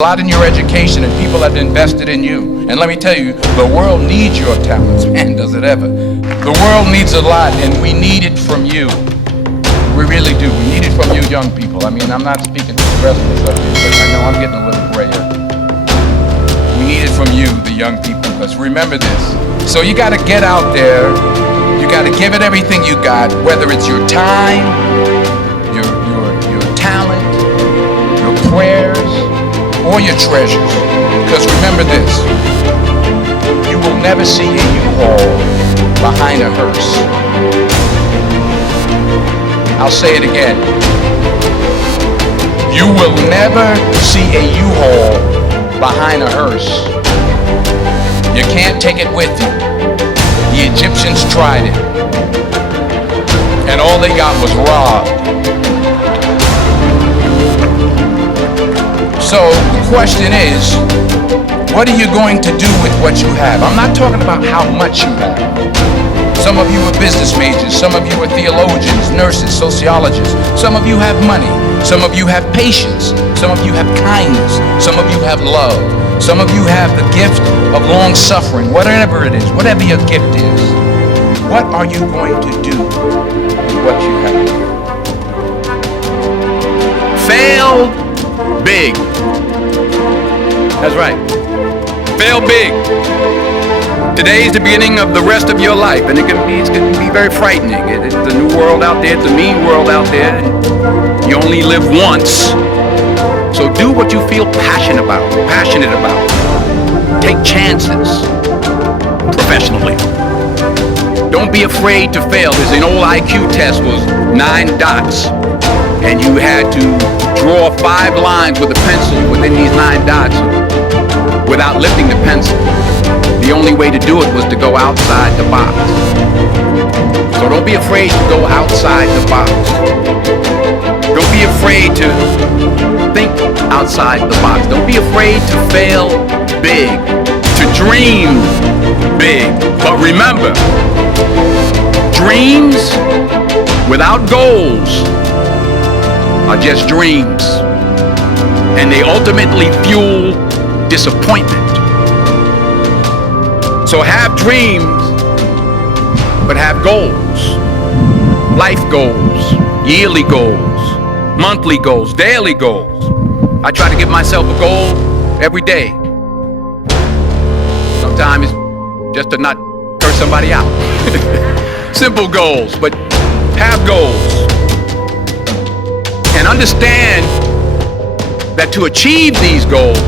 A lot in your education, and people have invested in you. And let me tell you, the world needs your talents. Man, does it ever. The world needs a lot, and we need it from you. We really do. We need it from you young people. I mean, I'm not speaking to the rest of us up here, but I know I'm getting a little grayer. We need it from you, the young people, because remember this. So you got to get out there. You got to give it everything you got, whether it's your time, your talent, your prayers, or your treasures. Because remember this, you will never see a U-Haul behind a hearse. I'll say it again. You will never see a U-Haul behind a hearse. You can't take it with you. The Egyptians tried it, and all they got was robbed. So the question is, what are you going to do with what you have? I'm not talking about how much you have. Some of you are business majors, some of you are theologians, nurses, sociologists. Some of you have money, some of you have patience, some of you have kindness, some of you have love, some of you have the gift of long suffering, whatever it is, whatever your gift is. What are you going to do with what you have? Fail big. That's right. Fail big. Today is the beginning of the rest of your life, and it can be very frightening. It's a new world out there. It's a mean world out there. And you only live once. So do what you feel passionate about. Take chances professionally. Don't be afraid to fail. There's an old IQ test was 9 dots, and you had to draw 5 lines with a pencil within these 9 dots without lifting the pencil. The only way to do it was to go outside the box. So don't be afraid to go outside the box. Don't be afraid to think outside the box. Don't be afraid to fail big, to dream big. But remember, dreams without goals are just dreams, and they ultimately fuel disappointment. So have dreams, but have goals. Life goals, yearly goals, monthly goals, daily goals. I try to give myself a goal every day. Sometimes it's just to not curse somebody out. Simple goals, but have goals. And understand that to achieve these goals,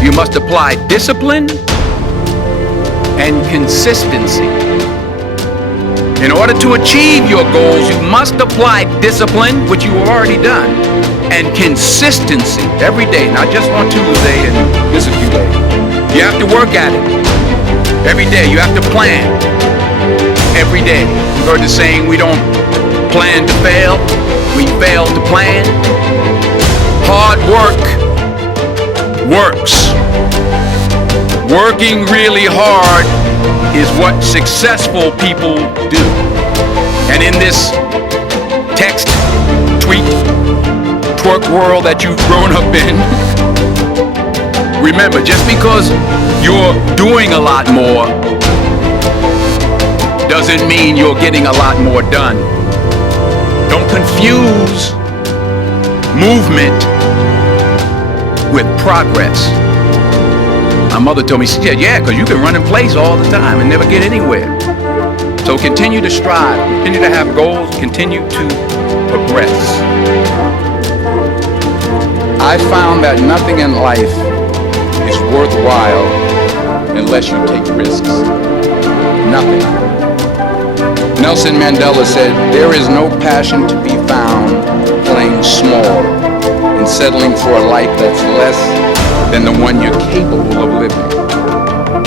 you must apply discipline and consistency. In order to achieve your goals, you must apply discipline, which you have already done, and consistency every day, not just on Tuesday and miss a few days. You have to work at it every day. You have to plan every day. You heard the saying, we don't plan to fail, we fail to plan. Hard work works. Working really hard is what successful people do. And in this text, tweet, twerk world that you've grown up in, remember, just because you're doing a lot more doesn't mean you're getting a lot more done. Don't confuse movement with progress. My mother told me, she said, yeah, because you can run in place all the time and never get anywhere. So continue to strive, continue to have goals, continue to progress. I found that nothing in life is worthwhile unless you take risks. Nothing. Nelson Mandela said, there is no passion to be found playing small and settling for a life that's less than the one you're capable of living.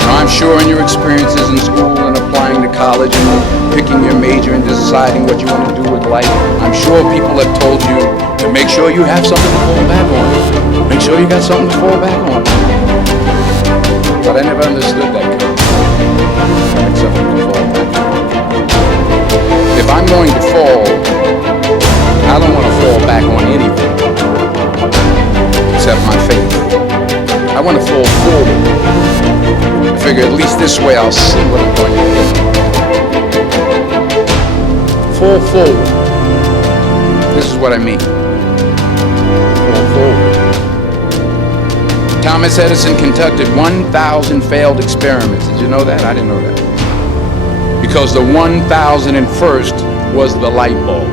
Now, I'm sure in your experiences in school and applying to college and picking your major and deciding what you want to do with life, I'm sure people have told you to make sure you have something to fall back on. Make sure you got something to fall back on. But I never understood that concept. Having something to fall back on. If I'm going to fall, I don't want to fall back on anything except my faith. I want to fall forward. I figure at least this way I'll see what I'm going to do. Fall forward. This is what I mean. Fall forward. Thomas Edison conducted 1,000 failed experiments. Did you know that? I didn't know that. Because the 1,001st was the light bulb.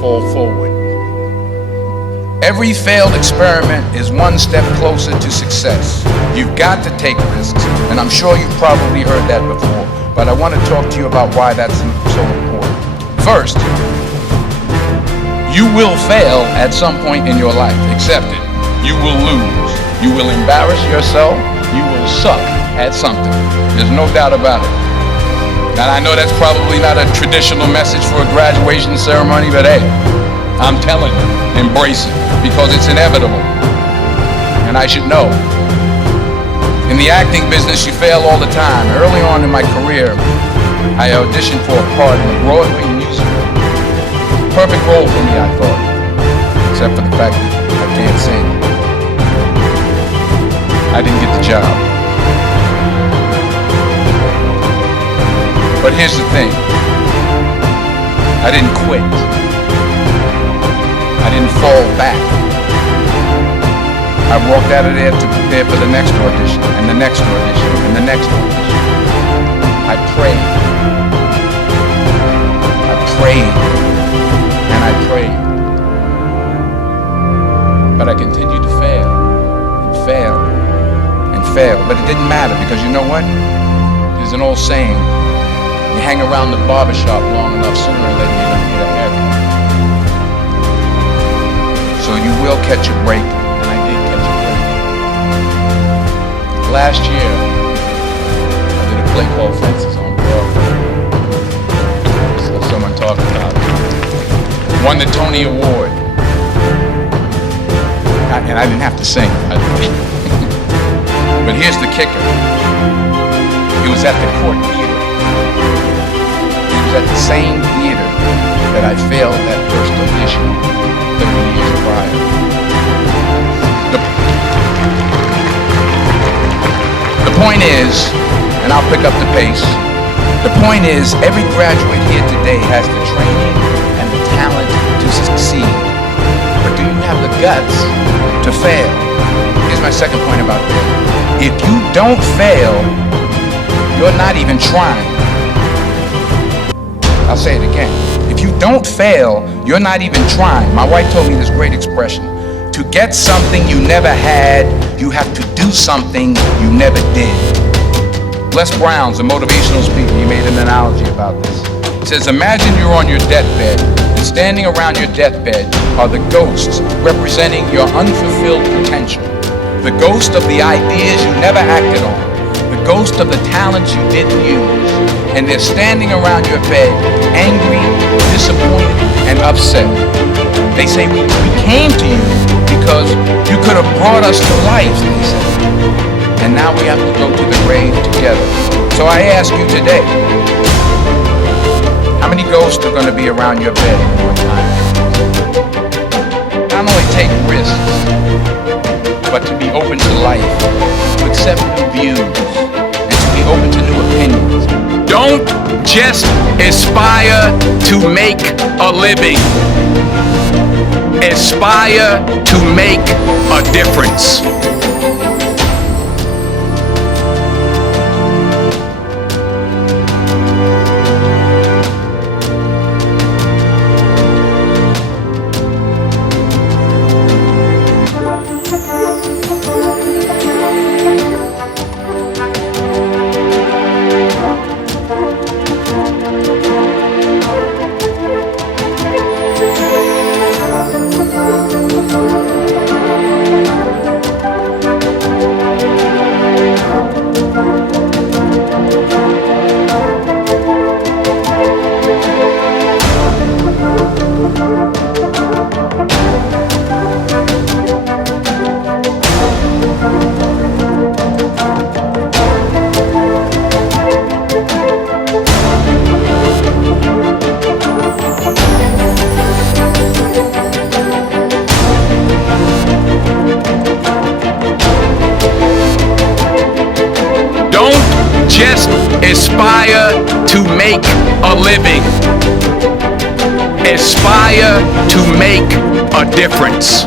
Fall forward. Every failed experiment is one step closer to success. You've got to take risks, and I'm sure you've probably heard that before, but I want to talk to you about why that's so important. First, you will fail at some point in your life. Accept it. You will lose. You will embarrass yourself. You will suck at something. There's no doubt about it. And I know that's probably not a traditional message for a graduation ceremony, but hey, I'm telling you, embrace it, because it's inevitable. And I should know. In the acting business, you fail all the time. Early on in my career, I auditioned for a part in a Broadway musical. Perfect role for me, I thought, except for the fact that I can't sing. I didn't get the job. But here's the thing. I didn't quit. I didn't fall back. I walked out of there to prepare for the next audition, and the next audition, and the next audition. I prayed. I prayed. And I prayed. But I continued to fail, and fail, and fail. But it didn't matter, because you know what? There's an old saying. You hang around the barbershop long enough, sooner or later you're going to get a haircut. So you will catch a break, and I did catch a break. Last year, I did a play called Fences on Broadway. So someone talked about it. Won the Tony Award. And I didn't have to sing. But here's the kicker. It was at the Court Theater. At the same theater that I failed that first audition 30 years prior. The point is, and I'll pick up the pace, the point is every graduate here today has the training and the talent to succeed. But do you have the guts to fail? Here's my second point about failure. If you don't fail, you're not even trying. I'll say it again. If you don't fail, you're not even trying. My wife told me this great expression. To get something you never had, you have to do something you never did. Les Brown's a motivational speaker. He made an analogy about this. He says, imagine you're on your deathbed, and standing around your deathbed are the ghosts representing your unfulfilled potential. The ghost of the ideas you never acted on. The ghost of the talents you didn't use. And they're standing around your bed, angry, disappointed, and upset. They say, we came to you because you could have brought us to life, they say. And now we have to go to the grave together. So I ask you today, how many ghosts are going to be around your bed at one time? Not only take risks, but to be open to life, to accept new views, and to be open to new opinions. Don't just aspire to make a living. Aspire to make a difference. just aspire to make a living. Aspire to make a difference.